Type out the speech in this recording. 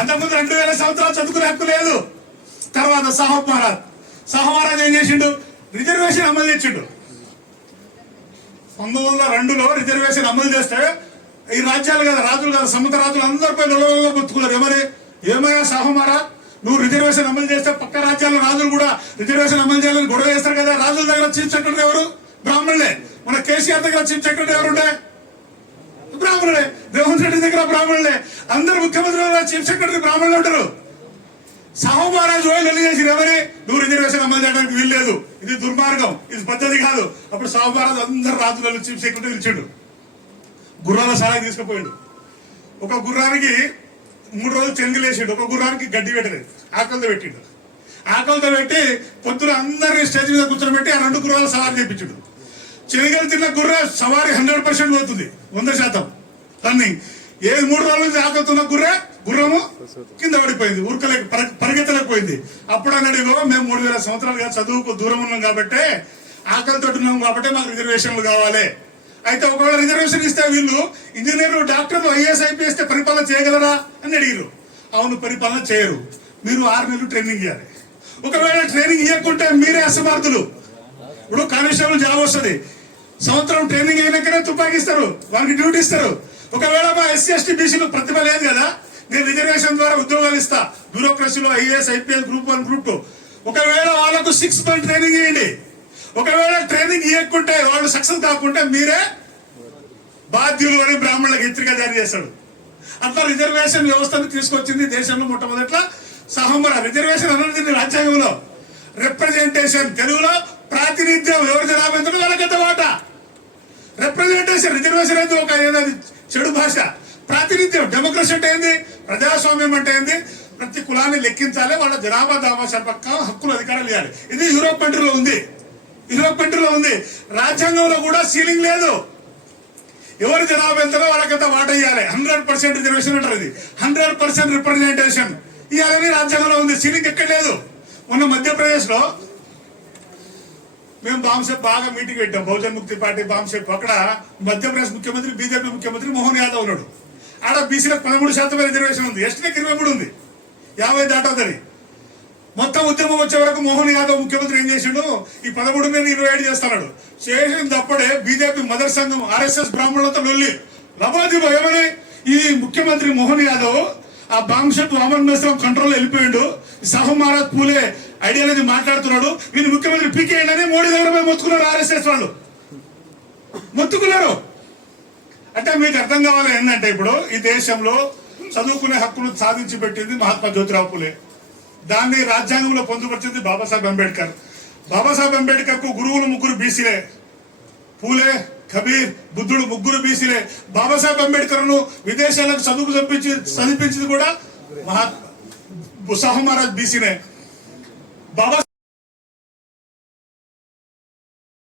అంతకుముందు 2000 సంవత్సరాలు చదువుకునే హక్కు లేదు. తర్వాత సాహబ్ మహారాజ్ ఏం చేసిండు? రిజర్వేషన్ అమలు చేసిండు. 1902లో రిజర్వేషన్ అమలు చేస్తే ఈ రాజ్యాలు కదా, రాజులు కదా, సముద్ర రాజులు అందరిపై నిలవల్లో గుర్తుకున్నారు. ఏమయ్యా సాహబ్ మహారాజ్, నువ్వు రిజర్వేషన్ అమలు చేస్తే పక్క రాజ్యాల రాజులు కూడా రిజర్వేషన్ అమలు చేయాలని గొడవ చేస్తారు కదా. రాజుల దగ్గర చీఫ్ సెక్రటరీ ఎవరు? బ్రాహ్మణులే. మన కేసీఆర్ దగ్గర చీఫ్ సెక్రటరీ ఎవరుండే? బ్రాహ్మణులే. రేవంత్ రెడ్డి దగ్గర బ్రాహ్మణులే. అందరు ముఖ్యమంత్రులు చీఫ్ సెక్రటరీ బ్రాహ్మణులు ఉంటారు. సాహబ్ మహారాజ్ వెళ్ళి చేసి ఎవరి నువ్వు రిజర్వేషన్ అమలు చేయడానికి వీల్లేదు, ఇది దుర్మార్గం, ఇది పద్ధతి కాదు. అప్పుడు సాహబ్ మహారాజ్ అందరు రాజులలో చీఫ్ సెక్రటరీ ఇచ్చాడు. గుర్రాల సారా తీసుకుపోయాడు. ఒక గుర్రానికి 3 రోజులు చెంగులేసాడు. ఒక గుర్రానికి గడ్డి పెట్టలేదు, ఆకలితో పెట్టిండు. ఆకలితో పెట్టి పొద్దున అందరినీ స్టేజ్ మీద కూర్చోబెట్టి ఆ 2 గుర్రాలు సవారీ చేయించాడు. చెనిగలు తిన్న గుర్ర సవారీ 100% పోతుంది, 100%. రన్నింగ్. 3 రోజుల నుంచి ఆకలితున్న గుర్రము కింద పడిపోయింది, పరిగెత్తలేకపోయింది. అప్పుడు అన్నాడు, ఇగో మేము 3000 సంవత్సరాలుగా చదువుకు దూరం ఉన్నాం కాబట్టి, ఆకలితో ఉన్నాం కాబట్టి మాకు రిజర్వేషన్లు కావాలి. అయితే ఒకవేళ రిజర్వేషన్ ఇస్తే వీళ్ళు ఇంజనీర్లు, డాక్టర్లు, ఐఏఎస్, ఐపీఎస్ పరిపాలన చేయగలరా అని అడిగారు. అవును, పరిపాలన చేయరు. మీరు 6 నెలలు ట్రైనింగ్ ఇవ్వాలి. ఒకవేళ ట్రైనింగ్ ఇవ్వకుంటే మీరే అసమర్థులు. ఇప్పుడు కానిస్టేబుల్ జాబ్ వస్తుంది, సంవత్సరం ట్రైనింగ్ అయినాకనే తుపాకీ ఇస్తారు, వాళ్ళకి డ్యూటీ ఇస్తారు. ఒకవేళ మా ఎస్సీ ఎస్టీ బీసీలు ప్రతిభ లేదు కదా, నేను రిజర్వేషన్ ద్వారా ఉద్యోగాలు ఇస్తా, బ్యూరోక్రసీలో ఐఏఎస్, ఐపీఎస్, గ్రూప్ 1, గ్రూప్ 2. ఒకవేళ వాళ్ళకు 6 months ట్రైనింగ్ ఇవ్వండి. ఒకవేళ ట్రైనింగ్ ఇవ్వకుంటే, వాళ్ళు సక్సెస్ కాకుంటే మీరే బాధ్యులు అని బ్రాహ్మణులకు హెచ్చరిక జారీ చేశాడు. అట్లా రిజర్వేషన్ వ్యవస్థను తీసుకొచ్చింది దేశంలో మొట్టమొదట సాహబ్ మహారాజ్. రిజర్వేషన్ అన్నది రాజ్యాంగంలో రిప్రజెంటేషన్, తెలుగులో ప్రాతినిధ్యం. ఎవరి జనాభా ఎంతో వాళ్ళకంత వాటా. రిప్రజెంటేషన్, రిజర్వేషన్ అయితే ఒక ఏదైనా చెడు భాష. ప్రాతినిధ్యం, డెమోక్రసీ అంటే ఏంది, ప్రజాస్వామ్యం అంటే ఏంది, ప్రతి కులాన్ని లెక్కించాలి, వాళ్ళ జనాభా దామాషాల పక్క హక్కులు, అధికారాలు ఇవ్వాలి. ఇది యూరోప్ కంట్రీలో ఉంది. రాజ్యాంగంలో కూడా సీలింగ్ లేదు. ఎవరి జనాభా ఎంతలో వాళ్ళకంతా వాటా ఇవ్వాలి. 100% రిజర్వేషన్ అంటారు. ఇది 100% రిప్రజెంటేషన్ ఇవ్వాలని రాజ్యాంగంలో ఉంది. సీలింగ్ ఎక్కడ లేదు. మొన్న మధ్యప్రదేశ్ లో మేము బాంసెప్ బాగా మీటింగ్ పెట్టాం, బహుజన్ ముక్తి పార్టీ బాంసెప్. అక్కడ మధ్యప్రదేశ్ ముఖ్యమంత్రి, బీజేపీ ముఖ్యమంత్రి మోహన్ యాదవ్ ఉన్నాడు. ఆడ బీసీలకు 13% రిజర్వేషన్ ఉంది, ఎస్టీలకు 23 ఉంది, 50 దాటవుతుంది. మొత్తం ఉద్యమం వచ్చే వరకు మోహన్ యాదవ్ ముఖ్యమంత్రి ఏం చేసిండు, ఈ 13 మీద 27 చేస్తున్నాడు. చేసిన తప్పుడే బీజేపీ మదర్ సంఘం, ఆర్ఎస్ఎస్ బ్రాహ్మణులతో లొల్లి లబాదిబో. ఏమని ఈ ముఖ్యమంత్రి మోహన్ యాదవ్ ఆ బాంసెప్ వామన్ మిశ్రం కంట్రోల్ వెళ్ళిపోయిండు, సాహబ్ మహారాజ్ పూలే ఐడియాలజీ మాట్లాడుతున్నాడు, వీళ్ళు ముఖ్యమంత్రి పీకేయండి అని మోడీ దగ్గర పోయి మొత్తుకున్నారు. ఆర్ఎస్ఎస్ వాళ్ళు మొత్తుకున్నారు. అంటే మీకు అర్థం కావాలి ఏంటంటే, ఇప్పుడు ఈ దేశంలో చదువుకునే హక్కును సాధించి పెట్టింది మహాత్మా జ్యోతిరావు పూలే. దాన్ని రాజ్యాంగంలో పొందుపరిచింది బాబాసాహెబ్ అంబేద్కర్. బాబాసాహెబ్ అంబేద్కర్ కు గురువులు 3 బీసీలే, పూలే, కబీర్, బుద్ధుడు 3 బీసీలే. బాబాసాహెబ్ అంబేద్కర్ ను విదేశాలకు చదువుకు చదివించింది కూడా సాహబ్ మహారాజ్ బీసీనే. బాబా